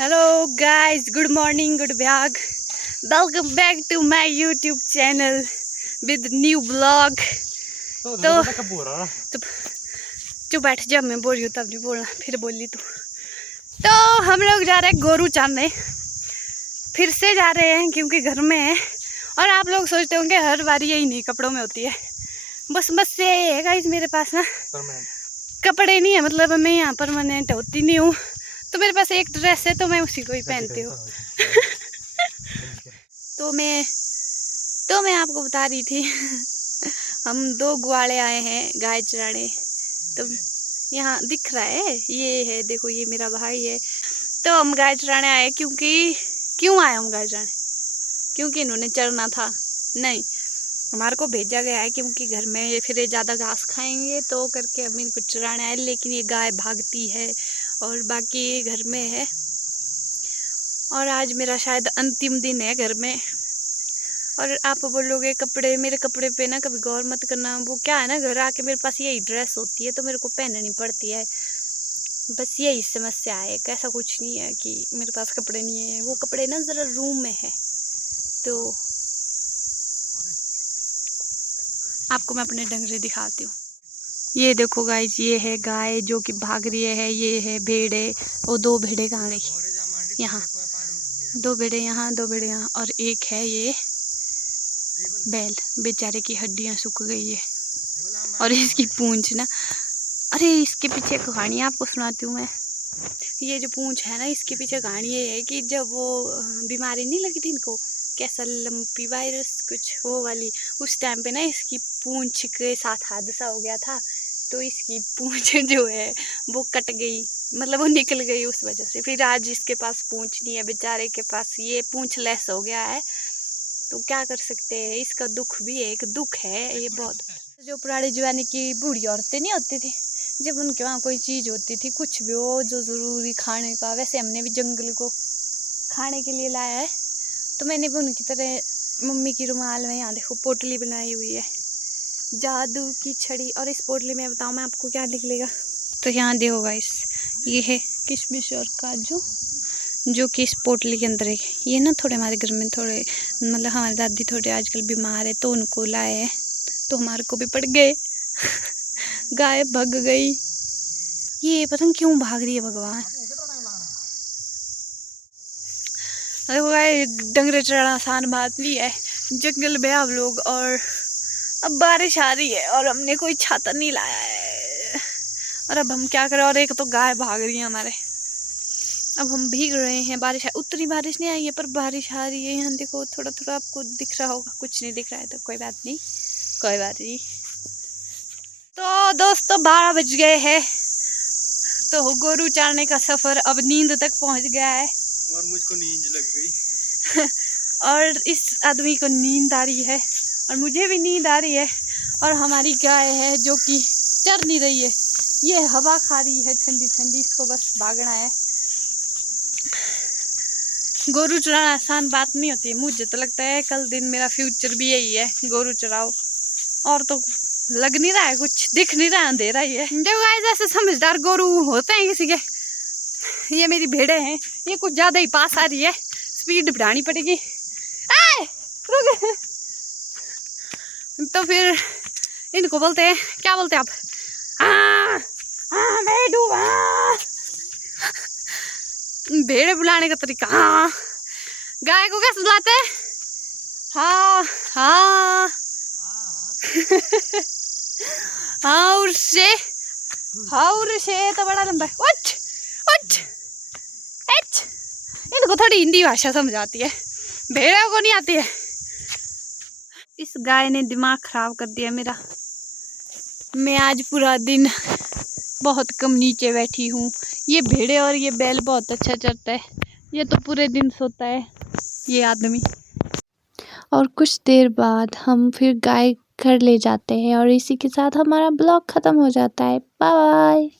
Hello guys, good morning, good bag. Welcome back to my YouTube channel with new blog. तो चुप बैठ, जब मैं बोल रही हूँ तब नहीं बोलना, फिर बोली तो हम लोग जा रहे हैं गोरू चारने। फिर से जा रहे हैं क्योंकि घर में है। और आप लोग सोचते होंगे हर बार यही नहीं कपड़ों में होती है। बस ये है गाइस, मेरे पास ना कपड़े नहीं है, मतलब मैं यहाँ परमानेंट होती नहीं हूँ। तो मेरे पास एक ड्रेस है तो मैं उसी को ही पहनती हूँ। तो मैं आपको बता रही थी हम दो ग्वाले आए हैं गाय चराने। तो यहाँ दिख रहा है, ये है, देखो ये मेरा भाई है। तो हम गाय चराने आए क्यों आए हम गाय चराने? क्योंकि इन्होंने चरना था? नहीं, हमारे को भेजा गया है क्योंकि घर में ये फिर ज़्यादा घास खाएंगे तो करके हम इनको चराने आए। लेकिन ये गाय भागती है और बाकी ये घर में है। और आज मेरा शायद अंतिम दिन है घर में। और आप बोलोगे कपड़े, मेरे कपड़े पे ना कभी गौर मत करना। वो क्या है ना, घर आके मेरे पास यही ड्रेस होती है तो मेरे को पहननी पड़ती है। बस यही समस्या है, ऐसा कुछ नहीं है कि मेरे पास कपड़े नहीं है। वो कपड़े ना ज़रा रूम में है। तो आपको मैं अपने डंगरे दिखाती हूँ। ये देखो गाइस, ये है गाय जो कि भाग रही है। ये है भेड़े। वो दो भेड़े कहाँ गई? यहाँ दो भेड़े, यहाँ दो भेड़े यहाँ, और एक है ये बैल। बेचारे की हड्डियाँ सूख गई है और इसकी पूंछ ना, अरे इसके पीछे कहानी आपको सुनाती हूँ मैं। ये जो पूंछ है ना, इसके पीछे कहानी ये है कि जब वो बीमारी नहीं लगी थी इनको, कैसा लंपी वायरस कुछ वो वाली, उस टाइम पे ना इसकी पूंछ के साथ हादसा हो गया था। तो इसकी पूंछ जो है वो कट गई, मतलब वो निकल गई उस वजह से। फिर आज इसके पास पूंछ नहीं है, बेचारे के पास ये पूंछ लेस हो गया है। तो क्या कर सकते हैं, इसका दुख भी एक दुख है ये बहुत। जो पुराने जमाने की बूढ़ी औरतें नहीं होती थी, जब उनके वहाँ कोई चीज़ होती थी, कुछ भी हो जो ज़रूरी खाने का, वैसे हमने भी जंगल को खाने के लिए लाया है। तो मैंने भी उनकी तरह मम्मी की रुमाल में यहाँ देखो पोटली बनाई हुई है, जादू की छड़ी। और इस पोटली में बताऊँ मैं आपको क्या निकलेगा? तो यहाँ देखो गाइस, ये है किशमिश और काजू जो कि इस पोटली के अंदर है। ये ना थोड़े हमारे घर में थोड़े, मतलब हमारी दादी थोड़े आजकल बीमार है तो उनको लाए हैं, तो हमारे को भी पड़ गए। गाय भाग गई। ये पता नहीं क्यों भाग रही है भगवान। देखो गाय, डंगरे चढ़ाना आसान बात नहीं है, जंगल में हम लोग। और अब बारिश आ रही है और हमने कोई छाता नहीं लाया है। और अब हम क्या करें? और एक तो गाय भाग रही है हमारे। अब हम भीग रहे हैं। बारिश उतनी बारिश नहीं आई है पर बारिश आ रही है। यहाँ देखो थोड़ा थोड़ा आपको दिख रहा होगा, कुछ नहीं दिख रहा है तो कोई बात नहीं, कोई बात नहीं। तो दोस्तों 12 बज गए हैं, तो गोरू चारने का सफर अब नींद तक पहुंच गया है। और मुझको नींद लग गई। और इस आदमी को नींद आ रही है और मुझे भी नींद आ रही है। और हमारी गाय है जो कि चर नहीं रही है, ये हवा खा रही है ठंडी ठंडी, इसको बस भागना है। गोरू चराना आसान बात नहीं होती। मुझे तो लगता है कल दिन मेरा फ्यूचर भी यही है, गोरू चराओ। और तो लग नहीं रहा है, कुछ दिख नहीं रहा, अंधेरा ही है। देखो गाइस, ऐसे समझदार गोरू होते हैं किसी के। ये मेरी भेड़े हैं, ये कुछ ज्यादा ही पास आ रही है, स्पीड बढ़ानी पड़ेगी। तो फिर इनको बोलते हैं, क्या बोलते हैं आप? भेड़े बुलाने का तरीका। हाँ, गाय को कैसे बुलाते हैं? हाँ हाँ हाँ से तो बड़ा लंबा है। उठ उठ एच। इनको थोड़ी हिंदी भाषा समझ आती है, भेड़ों को नहीं आती है। इस गाय ने दिमाग खराब कर दिया मेरा। मैं आज पूरा दिन बहुत कम नीचे बैठी हूँ। ये भेड़े और ये बैल बहुत अच्छा चरता है, ये तो पूरे दिन सोता है ये आदमी। और कुछ देर बाद हम फिर गाय घर ले जाते हैं और इसी के साथ हमारा ब्लॉग ख़त्म हो जाता है। Bye bye.